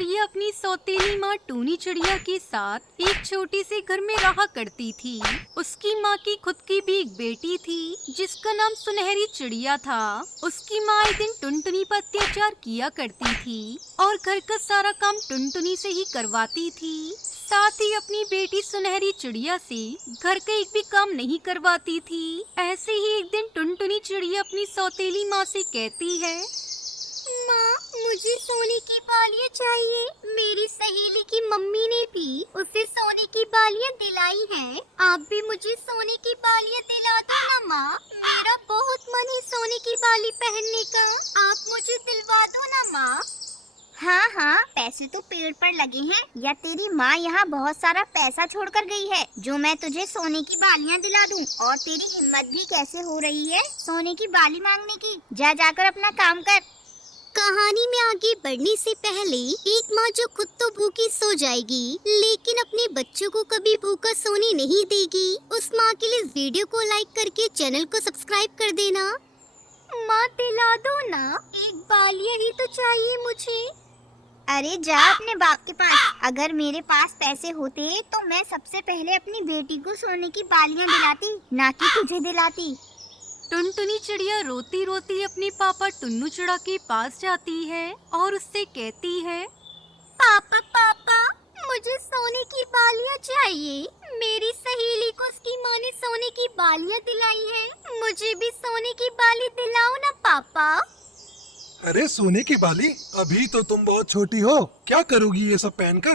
चिड़िया अपनी सौतेली माँ टूनी चिड़िया के साथ एक छोटे से घर में रहा करती थी। उसकी माँ की खुद की भी एक बेटी थी जिसका नाम सुनहरी चिड़िया था। उसकी माँ एक दिन टुनटुनी पर अत्याचार किया करती थी और घर का सारा काम टुनटुनी से ही करवाती थी। साथ ही अपनी बेटी सुनहरी चिड़िया से घर का एक भी काम नहीं करवाती थी। ऐसे ही एक दिन टुनटुनी चिड़िया अपनी सौतेली माँ से कहती है, माँ, मुझे सोने की बालियाँ चाहिए। मेरी सहेली की मम्मी ने भी उसे सोने की बालियाँ दिलाई हैं। आप भी मुझे सोने की बालियाँ दिला दो ना माँ। मेरा बहुत मन है सोने की बाली पहनने का। आप मुझे दिलवा दो ना माँ। हाँ हाँ, पैसे तो पेड़ पर लगे हैं। या तेरी माँ यहाँ बहुत सारा पैसा छोड़कर गई है जो मैं तुझे सोने की बालियाँ दिला दूँ। और तेरी हिम्मत भी कैसे हो रही है सोने की बाली मांगने की। जा जाकर अपना काम कर। कहानी में आगे बढ़ने से पहले एक माँ जो खुद तो भूखी सो जाएगी लेकिन अपने बच्चों को कभी भूखा सोने नहीं देगी, उस माँ के लिए इस वीडियो को लाइक करके चैनल को सब्सक्राइब कर देना। माँ, दिला दो ना, एक बालिया ही तो चाहिए मुझे। अरे जा अपने बाप के पास। अगर मेरे पास पैसे होते तो मैं सबसे पहले अपनी बेटी को सोने की बालियाँ दिलाती, ना कि तुझे दिलाती। टुनटुनी चिड़िया रोती रोती अपने पापा टुन्नू चिड़ा के पास जाती है और उससे कहती है, पापा पापा, मुझे सोने की बालियाँ चाहिए। मेरी सहेली को उसकी माँ ने सोने की बालियाँ दिलाई है। मुझे भी सोने की बाली दिलाओ ना पापा। अरे सोने की बाली, अभी तो तुम बहुत छोटी हो, क्या करोगी ये सब पहनकर?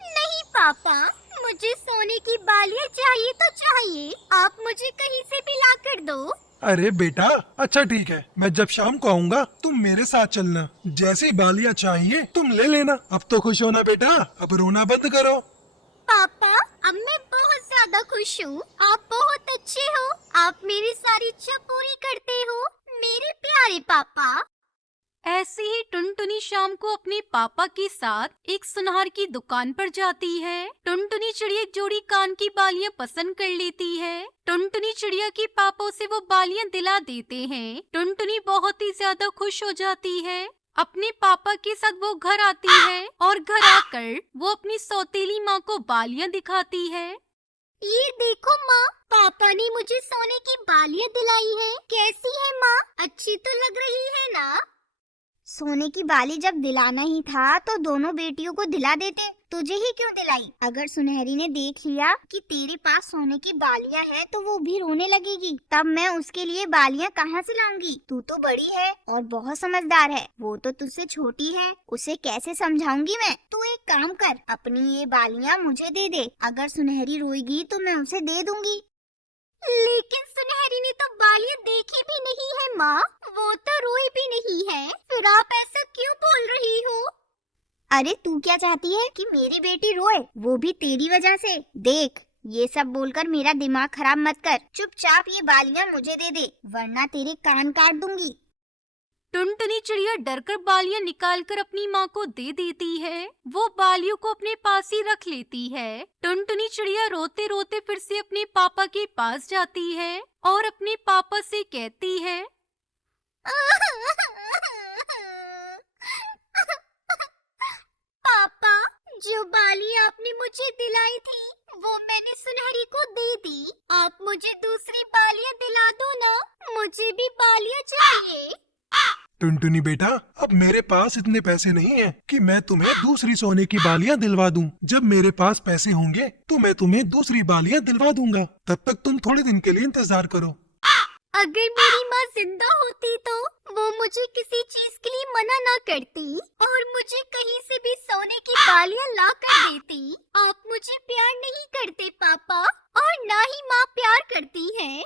नहीं पापा, मुझे सोने की बालियाँ चाहिए तो चाहिए। आप मुझे कहीं से भी ला कर दो। अरे बेटा, अच्छा ठीक है, मैं जब शाम को आऊँगा तुम मेरे साथ चलना। जैसी बालियाँ चाहिए तुम ले लेना। अब तो खुश हो ना बेटा, अब रोना बंद करो। पापा, अब मैं बहुत ज्यादा खुश हूँ। आप बहुत अच्छे हो। आप मेरी सारी इच्छा पूरी करते हो, मेरे प्यारे पापा। ऐसे ही टुनटुनी शाम को अपने पापा के साथ एक सुनार की दुकान पर जाती है। टुनटुनी चिड़िया एक जोड़ी कान की बालियां पसंद कर लेती है। टुनटुनी चिड़िया के पापा उसे वो बालियां दिला देते हैं। टुनटुनी बहुत ही ज्यादा खुश हो जाती है। अपने पापा के साथ वो घर आती है और घर आकर वो अपनी सौतेली माँ को बालियां दिखाती है। ये देखो माँ, पापा ने मुझे सोने की बालियाँ दिलाई है। कैसी है माँ, अच्छी तो लग रही है ना? सोने की बाली जब दिलाना ही था तो दोनों बेटियों को दिला देते, तुझे ही क्यों दिलाई? अगर सुनहरी ने देख लिया कि तेरे पास सोने की बालियां हैं तो वो भी रोने लगेगी। तब मैं उसके लिए बालियां कहाँ से लाऊंगी? तू तो बड़ी है और बहुत समझदार है, वो तो तुझसे छोटी है, उसे कैसे समझाऊंगी मैं? तू एक काम कर, अपनी ये बालियां मुझे दे दे। अगर सुनहरी रोएगी तो मैं उसे दे दूंगी। लेकिन सुनहरी ने तो बालियां देखी भी नहीं है माँ, वो तो रोई भी नहीं है। फिर आप ऐसा क्यों बोल रही हो? अरे तू क्या चाहती है कि मेरी बेटी रोए, वो भी तेरी वजह से? देख, ये सब बोलकर मेरा दिमाग खराब मत कर। चुपचाप ये बालियां मुझे दे दे, वरना तेरे कान काट दूंगी। टुनटुनी चिड़िया डरकर बालियां निकालकर अपनी माँ को दे देती है। वो बालियों को अपने पास ही रख लेती है। टुनटुनी चिड़िया रोते रोते फिर से अपने पापा के पास जाती है और अपने पापा से कहती है, पापा, जो बाली आपने मुझे दिलाई थी वो मैंने सुनहरी को दे दी। आप मुझे दूसरी बालियां दिला दो ना, मुझे भी बालियां चाहिए। टुनटुनी बेटा, अब मेरे पास इतने पैसे नहीं हैं कि मैं तुम्हें दूसरी सोने की बालियां दिलवा दूं। जब मेरे पास पैसे होंगे तो मैं तुम्हें दूसरी बालियां दिलवा दूंगा। तब तक तुम थोड़े दिन के लिए इंतजार करो। अगर मेरी माँ जिंदा होती तो वो मुझे किसी चीज के लिए मना ना करती और मुझे कहीं से भी सोने की बालियां ला कर देती। आप मुझे प्यार नहीं करते पापा, और ना ही माँ प्यार करती है।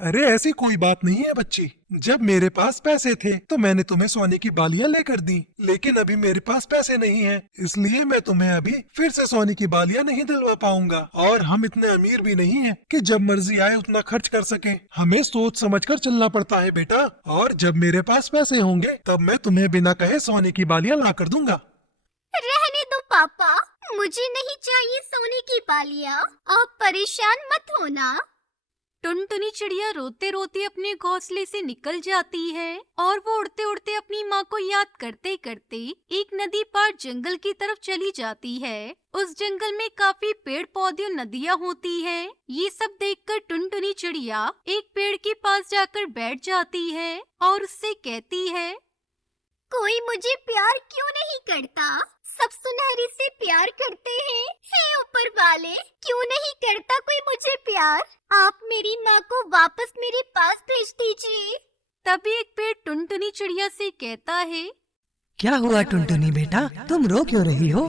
अरे ऐसी कोई बात नहीं है बच्ची। जब मेरे पास पैसे थे तो मैंने तुम्हें सोने की बालियां लेकर दी, लेकिन अभी मेरे पास पैसे नहीं हैं, इसलिए मैं तुम्हें अभी फिर से सोने की बालियां नहीं दिलवा पाऊंगा। और हम इतने अमीर भी नहीं हैं कि जब मर्जी आए उतना खर्च कर सके। हमें सोच समझकर चलना पड़ता है बेटा। और जब मेरे पास पैसे होंगे तब मैं तुम्हें बिना कहे सोने की बालियां ला कर दूंगा। रहने दो पापा, मुझे नहीं चाहिए सोने की बालियां। आप परेशान मत होना। टुनटुनी चिड़िया रोते रोते अपने घोंसले से निकल जाती है और वो उड़ते उड़ते अपनी माँ को याद करते करते एक नदी पार जंगल की तरफ चली जाती है। उस जंगल में काफी पेड़ पौधे और नदियाँ होती हैं। ये सब देखकर टुनटुनी चिड़िया एक पेड़ के पास जाकर बैठ जाती है और उससे कहती है, कोई मुझे प्यार क्यों नहीं करता? सब सुनहरी से प्यार करते हैं। हे ऊपर वाले, क्यों नहीं करता कोई मुझे प्यार? आप मेरी माँ को वापस मेरे पास भेज दीजिए। तभी एक पेड़ टुनटुनी चिड़िया से कहता है, क्या हुआ टुनटुनी बेटा, तुम रो क्यों रही हो?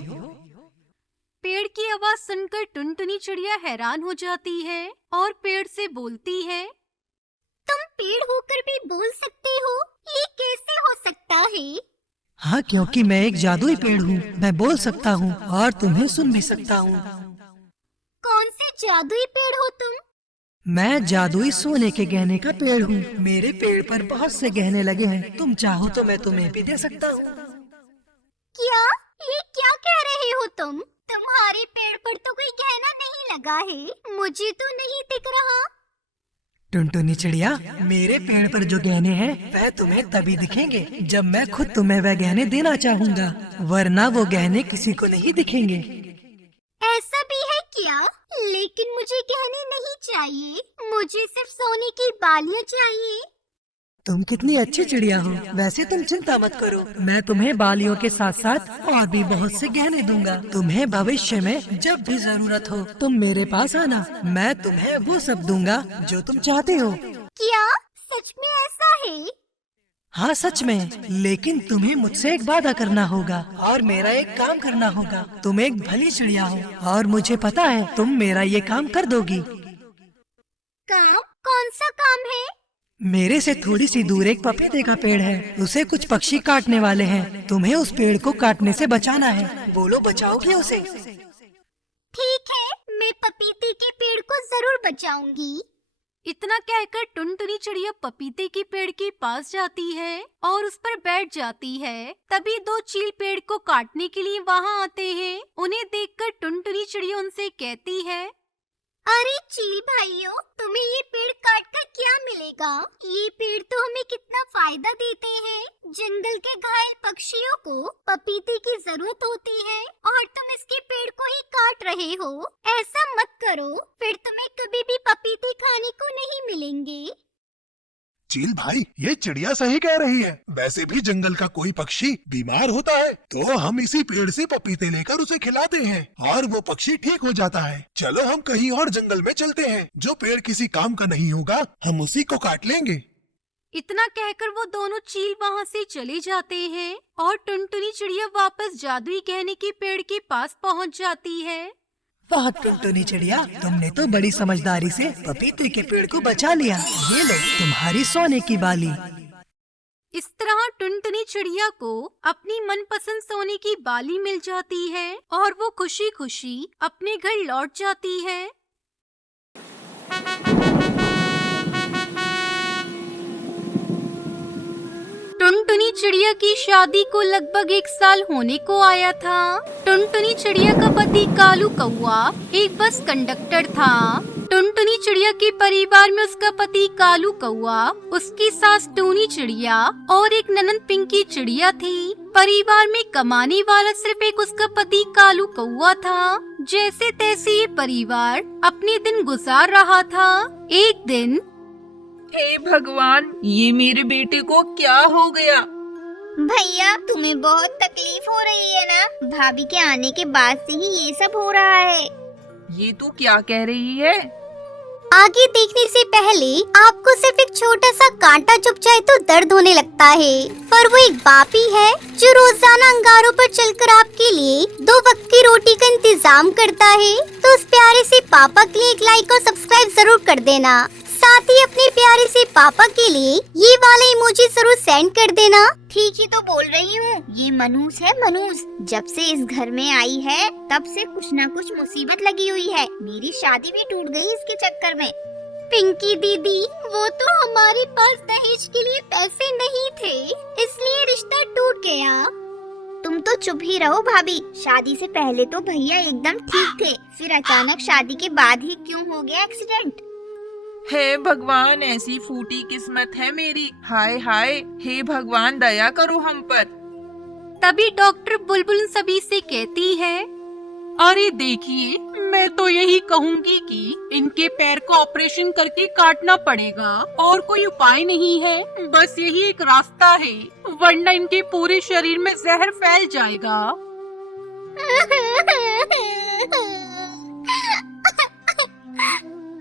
पेड़ की आवाज सुनकर टुनटुनी चिड़िया हैरान हो जाती है और पेड़ से बोलती है, तुम पेड़ होकर भी बोल सकते हो? ये कैसे हो सकता है? हाँ, क्योंकि मैं एक जादुई पेड़ हूँ। मैं बोल सकता हूँ और तुम्हें सुन भी सकता हूँ। कौन से जादुई पेड़ हो तुम? मैं जादुई सोने के गहने का पेड़ हूँ। मेरे पेड़ पर बहुत से गहने लगे हैं। तुम चाहो तो मैं तुम्हें भी दे सकता हूँ। क्या? ये क्या कह रहे हो तुम? तुम्हारे पेड़ पर तो कोई गहना नहीं लगा है। मुझे तो नहीं दिख रहा। टुनटुनी चिड़िया, मेरे पेड़ पर जो गहने हैं वह तुम्हें तभी दिखेंगे जब मैं खुद तुम्हें वह गहने देना चाहूँगा, वरना वो गहने किसी को नहीं दिखेंगे। ऐसा भी है क्या? लेकिन मुझे गहने नहीं चाहिए। मुझे सिर्फ सोने की बालियाँ चाहिए। तुम कितनी अच्छी चिड़िया हो। वैसे तुम चिंता मत करो, मैं तुम्हें बालियों के साथ साथ और भी बहुत से गहने दूंगा। तुम्हें भविष्य में जब भी जरूरत हो तुम मेरे पास आना। मैं तुम्हें वो सब दूंगा जो तुम चाहते हो। क्या सच में ऐसा है? हाँ सच में, लेकिन तुम्हें मुझसे एक वादा करना होगा और मेरा एक काम करना होगा। तुम एक भली चिड़िया हो और मुझे पता है तुम मेरा ये काम कर दोगी। काम? कौन सा काम है? मेरे से थोड़ी सी दूर एक पपीते का पेड़ है। उसे कुछ पक्षी काटने वाले हैं। तुम्हें उस पेड़ को काटने से बचाना है। बोलो, बचाओगे उसे? ठीक है, मैं पपीते के पेड़ को जरूर बचाऊंगी। इतना कहकर टुनटुनी चिड़िया पपीते के पेड़ के पास जाती है और उस पर बैठ जाती है। तभी दो चील पेड़ को काटने के लिए वहाँ आते हैं। उन्हें देखकर टुनटुनी चिड़िया उनसे कहती है, अरे चील भाइयों, तुम्हें ये पेड़ काटकर क्या मिलेगा? ये पेड़ तो हमें कितना फायदा देते हैं। जंगल के घायल पक्षियों को पपीते की जरूरत होती है और तुम इसके पेड़ को ही काट रहे हो। ऐसा मत करो, फिर तुम्हें कभी भी पपीते खाने को नहीं मिलेंगे। चील भाई, ये चिड़िया सही कह रही है। वैसे भी जंगल का कोई पक्षी बीमार होता है तो हम इसी पेड़ से पपीते लेकर उसे खिलाते हैं और वो पक्षी ठीक हो जाता है। चलो हम कहीं और जंगल में चलते हैं। जो पेड़ किसी काम का नहीं होगा हम उसी को काट लेंगे। इतना कहकर वो दोनों चील वहाँ से चले जाते हैं और टुनटुनी चिड़िया वापस जादुई गहने के पेड़ के पास पहुँच जाती है। वाह टुनटुनी चिड़िया, तुमने तो बड़ी समझदारी से पपीते के पेड़ को बचा लिया। ये लो तुम्हारी सोने की बाली। इस तरह टुनटुनी चिड़िया को अपनी मनपसंद सोने की बाली मिल जाती है और वो खुशी खुशी अपने घर लौट जाती है। टुनटुनी चिड़िया की शादी को लगभग 1 साल होने को आया था। टुनटुनी चिड़िया का पति कालू कौआ एक बस कंडक्टर था। टुनटुनी चिड़िया के परिवार में उसका पति कालू कौआ, उसकी सास टूनी चिड़िया और एक ननद पिंकी चिड़िया थी। परिवार में कमाने वाला सिर्फ एक उसका पति कालू कौआ था। जैसे तैसे ये परिवार अपने दिन गुजार रहा था। एक दिन, हे भगवान, ये मेरे बेटे को क्या हो गया? भैया, तुम्हें बहुत तकलीफ हो रही है ना? भाभी के आने के बाद से ही ये सब हो रहा है। ये तू क्या कह रही है? आगे देखने से पहले आपको सिर्फ एक छोटा सा कांटा चुभ जाए तो दर्द होने लगता है, पर वो एक बाप ही है जो रोजाना अंगारों पर चलकर आपके लिए 2 वक्त की रोटी का इंतजाम करता है। तो उस प्यारे से पापा के लिए एक लाइक और सब्सक्राइब जरूर कर देना। साथ ही अपने प्यारे से पापा के लिए ये वाला इमोजी जरूर सेंड कर देना। ठीक ही तो बोल रही हूँ, ये मनूस है मनूस। जब से इस घर में आई है तब से कुछ न कुछ मुसीबत लगी हुई है। मेरी शादी भी टूट गई इसके चक्कर में। पिंकी दीदी, वो तो हमारे पास दहेज के लिए पैसे नहीं थे, इसलिए रिश्ता टूट गया। तुम तो चुप ही रहो भाभी। शादी से पहले तो भैया एकदम ठीक थे, फिर अचानक शादी के बाद ही क्यों हो गया एक्सीडेंट? हे भगवान, ऐसी फूटी किस्मत है मेरी। हाय हाय, हे भगवान दया करो हम पर। तभी डॉक्टर बुलबुल सभी से कहती है, अरे देखिए, मैं तो यही कहूंगी कि इनके पैर को ऑपरेशन करके काटना पड़ेगा और कोई उपाय नहीं है। बस यही एक रास्ता है, वरना इनके पूरे शरीर में जहर फैल जाएगा।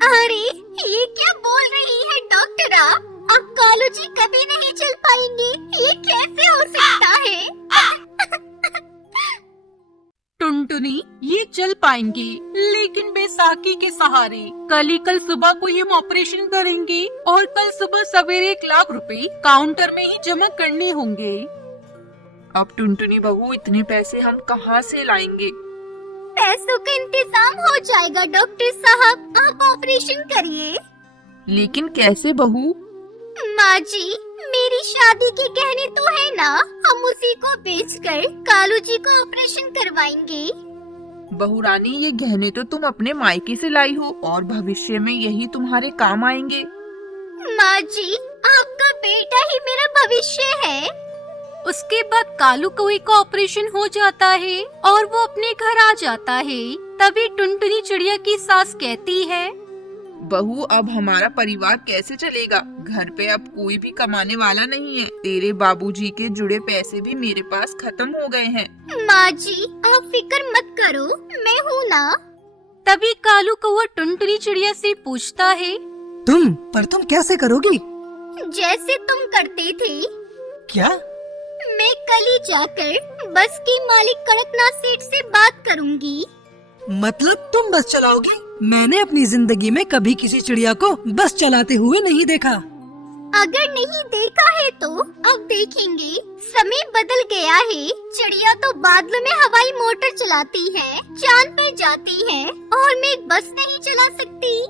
अरे ये क्या बोल रही है डॉक्टरा? अब कालू जी कभी नहीं चल पाएंगे, ये कैसे हो सकता है? टुनटुनी, ये चल पाएंगे, लेकिन बैसाखी के सहारे। कल सुबह को ये ऑपरेशन करेंगे और कल सुबह सवेरे 1 लाख रुपए काउंटर में ही जमा करने होंगे। अब टुनटुनी बहू, इतने पैसे हम कहाँ से लाएंगे? पैसों का इंतजाम हो जाएगा डॉक्टर साहब, आप ऑपरेशन करिए। लेकिन कैसे बहू? माँ जी, मेरी शादी के गहने तो है ना, हम उसी को बेचकर कालू जी को ऑपरेशन करवाएंगे। बहू रानी, ये गहने तो तुम अपने मायके से लाई हो और भविष्य में यही तुम्हारे काम आएंगे। माँ जी, आपका बेटा ही मेरा भविष्य है। उसके बाद कालू कौवे का ऑपरेशन हो जाता है और वो अपने घर आ जाता है। तभी टुनटुनी चिड़िया की सास कहती है, बहू, अब हमारा परिवार कैसे चलेगा? घर पे अब कोई भी कमाने वाला नहीं है। तेरे बाबूजी के जुड़े पैसे भी मेरे पास खत्म हो गए हैं। माँ जी, आप फिक्र मत करो, मैं हूँ ना। तभी कालू कौवा टुनटुनी चिड़िया से पूछता है, तुम कैसे करोगी? जैसे तुम करते थे। क्या? मैं कल ही जाकर बस के मालिक कड़कनाथ सेठ से बात करूंगी। मतलब तुम बस चलाओगी? मैंने अपनी जिंदगी में कभी किसी चिड़िया को बस चलाते हुए नहीं देखा। अगर नहीं देखा है तो अब देखेंगे। समय बदल गया है, चिड़िया तो बादलों में हवाई मोटर चलाती है, चांद पर जाती है, और मैं एक बस नहीं चला सकती।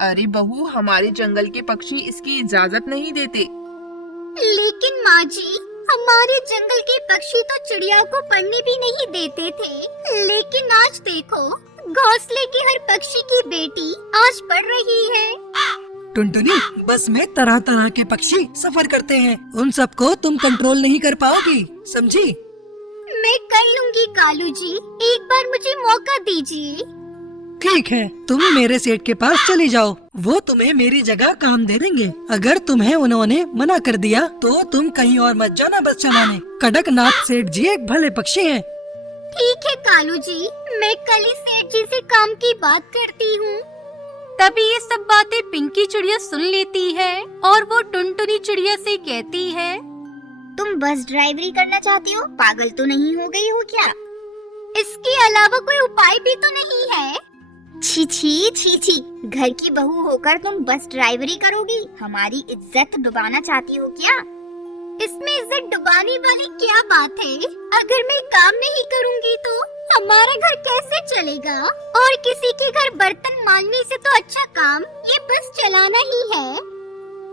अरे बहू, हमारे जंगल के पक्षी इसकी इजाजत नहीं देते। लेकिन माँ जी, हमारे जंगल के पक्षी तो चिड़िया को पढ़ने भी नहीं देते थे, लेकिन आज देखो, घोंसले की हर पक्षी की बेटी आज पढ़ रही है। टुनटुनी, बस में तरह तरह के पक्षी सफर करते हैं, उन सबको तुम कंट्रोल नहीं कर पाओगी, समझी? मैं कर लूंगी कालू जी, एक बार मुझे मौका दीजिए। ठीक है, तुम मेरे सेठ के पास चली जाओ, वो तुम्हें मेरी जगह काम दे देंगे। अगर तुम्हें उन्होंने मना कर दिया तो तुम कहीं और मत जाना बस चलाने। कड़कनाथ सेठ जी एक भले पक्षी हैं। ठीक है कालू जी, मैं कल ही सेठ जी से काम की बात करती हूँ। तभी ये सब बातें पिंकी चिड़िया सुन लेती है और वो टुनटुनी चिड़िया से कहती है, तुम बस ड्राइवरी करना चाहती हो? पागल तो नहीं हो गई हो क्या? इसके अलावा कोई उपाय भी तो नहीं है? छी छी छी छी, घर की बहू होकर तुम बस ड्राइवरी करोगी? हमारी इज्जत डुबाना चाहती हो क्या? इसमें इज्जत डुबाने वाली क्या बात है? अगर मैं काम नहीं करूंगी तो हमारा घर कैसे चलेगा? और किसी के घर बर्तन मांगने से तो अच्छा काम ये बस चलाना ही है।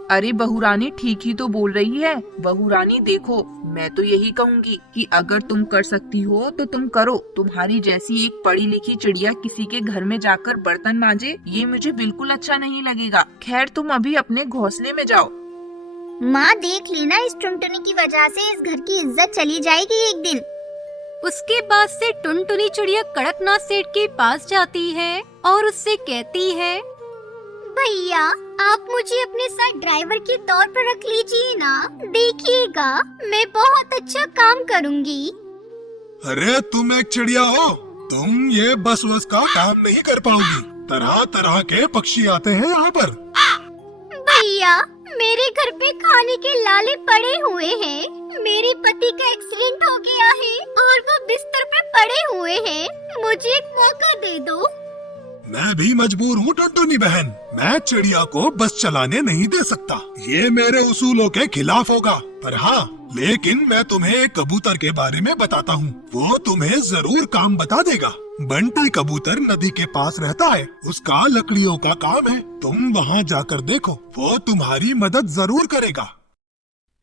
अरे बहू रानी ठीक ही तो बोल रही है। बहू रानी देखो, मैं तो यही कहूँगी कि अगर तुम कर सकती हो तो तुम करो। तुम्हारी जैसी एक पढ़ी लिखी चिड़िया किसी के घर में जाकर बर्तन मांजे, ये मुझे बिल्कुल अच्छा नहीं लगेगा। खैर तुम अभी अपने घोंसले में जाओ। माँ देख लेना, इस टुनटुनी की वजह से इस घर की इज्जत चली जाएगी एक दिन। उसके बाद से टुनटुनी चिड़िया कड़कनाथ सेठ के पास जाती है और उससे कहती है, भैया आप मुझे अपने साथ ड्राइवर के तौर पर रख लीजिए ना, देखिएगा मैं बहुत अच्छा काम करूंगी। अरे तुम एक चिड़िया हो, तुम ये बस का काम नहीं कर पाओगी। तरह तरह के पक्षी आते हैं यहाँ पर। भैया मेरे घर पे खाने के लाले पड़े हुए हैं। मेरे पति का एक्सीडेंट हो गया है और वो बिस्तर पे पड़े हुए हैं। मुझे एक मौका दे दो। मैं भी मजबूर हूँ टुनटुनी बहन, मैं चिड़िया को बस चलाने नहीं दे सकता। ये मेरे उसूलों के खिलाफ होगा। पर हाँ, लेकिन मैं तुम्हें एक कबूतर के बारे में बताता हूँ, वो तुम्हें जरूर काम बता देगा। बंटी कबूतर नदी के पास रहता है, उसका लकड़ियों का काम है। तुम वहाँ जाकर देखो, वो तुम्हारी मदद जरूर करेगा।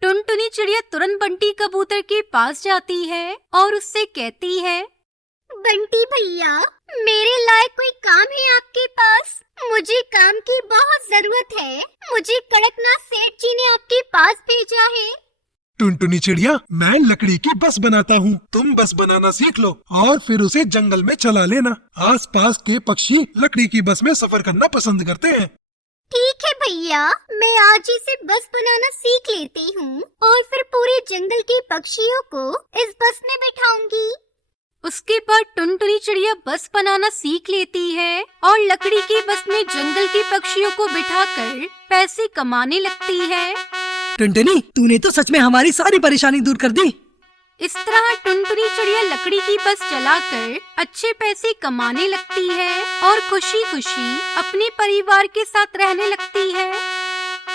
टुनटुनी चिड़िया तुरंत बंटी कबूतर के पास जाती है और उससे कहती है, बंटी भैया, मेरे लायक कोई काम है आपके पास? मुझे काम की बहुत जरूरत है। मुझे कड़कनाथ सेठ जी ने आपके पास भेजा है। टुनटुनी चिड़िया, मैं लकड़ी की बस बनाता हूँ। तुम बस बनाना सीख लो और फिर उसे जंगल में चला लेना। आसपास के पक्षी लकड़ी की बस में सफर करना पसंद करते हैं। ठीक है भैया, मैं आज ही से बस बनाना सीख लेती हूँ और फिर पूरे जंगल के पक्षियों को इस बस में बिठाऊंगी। उसके बाद टुनटुनी चिड़िया बस बनाना सीख लेती है और लकड़ी की बस में जंगल के पक्षियों को बिठाकर पैसे कमाने लगती है। टुनटुनी, तूने तो सच में हमारी सारी परेशानी दूर कर दी। इस तरह टुनटुनी चिड़िया लकड़ी की बस चलाकर अच्छे पैसे कमाने लगती है और खुशी खुशी अपने परिवार के साथ रहने लगती है।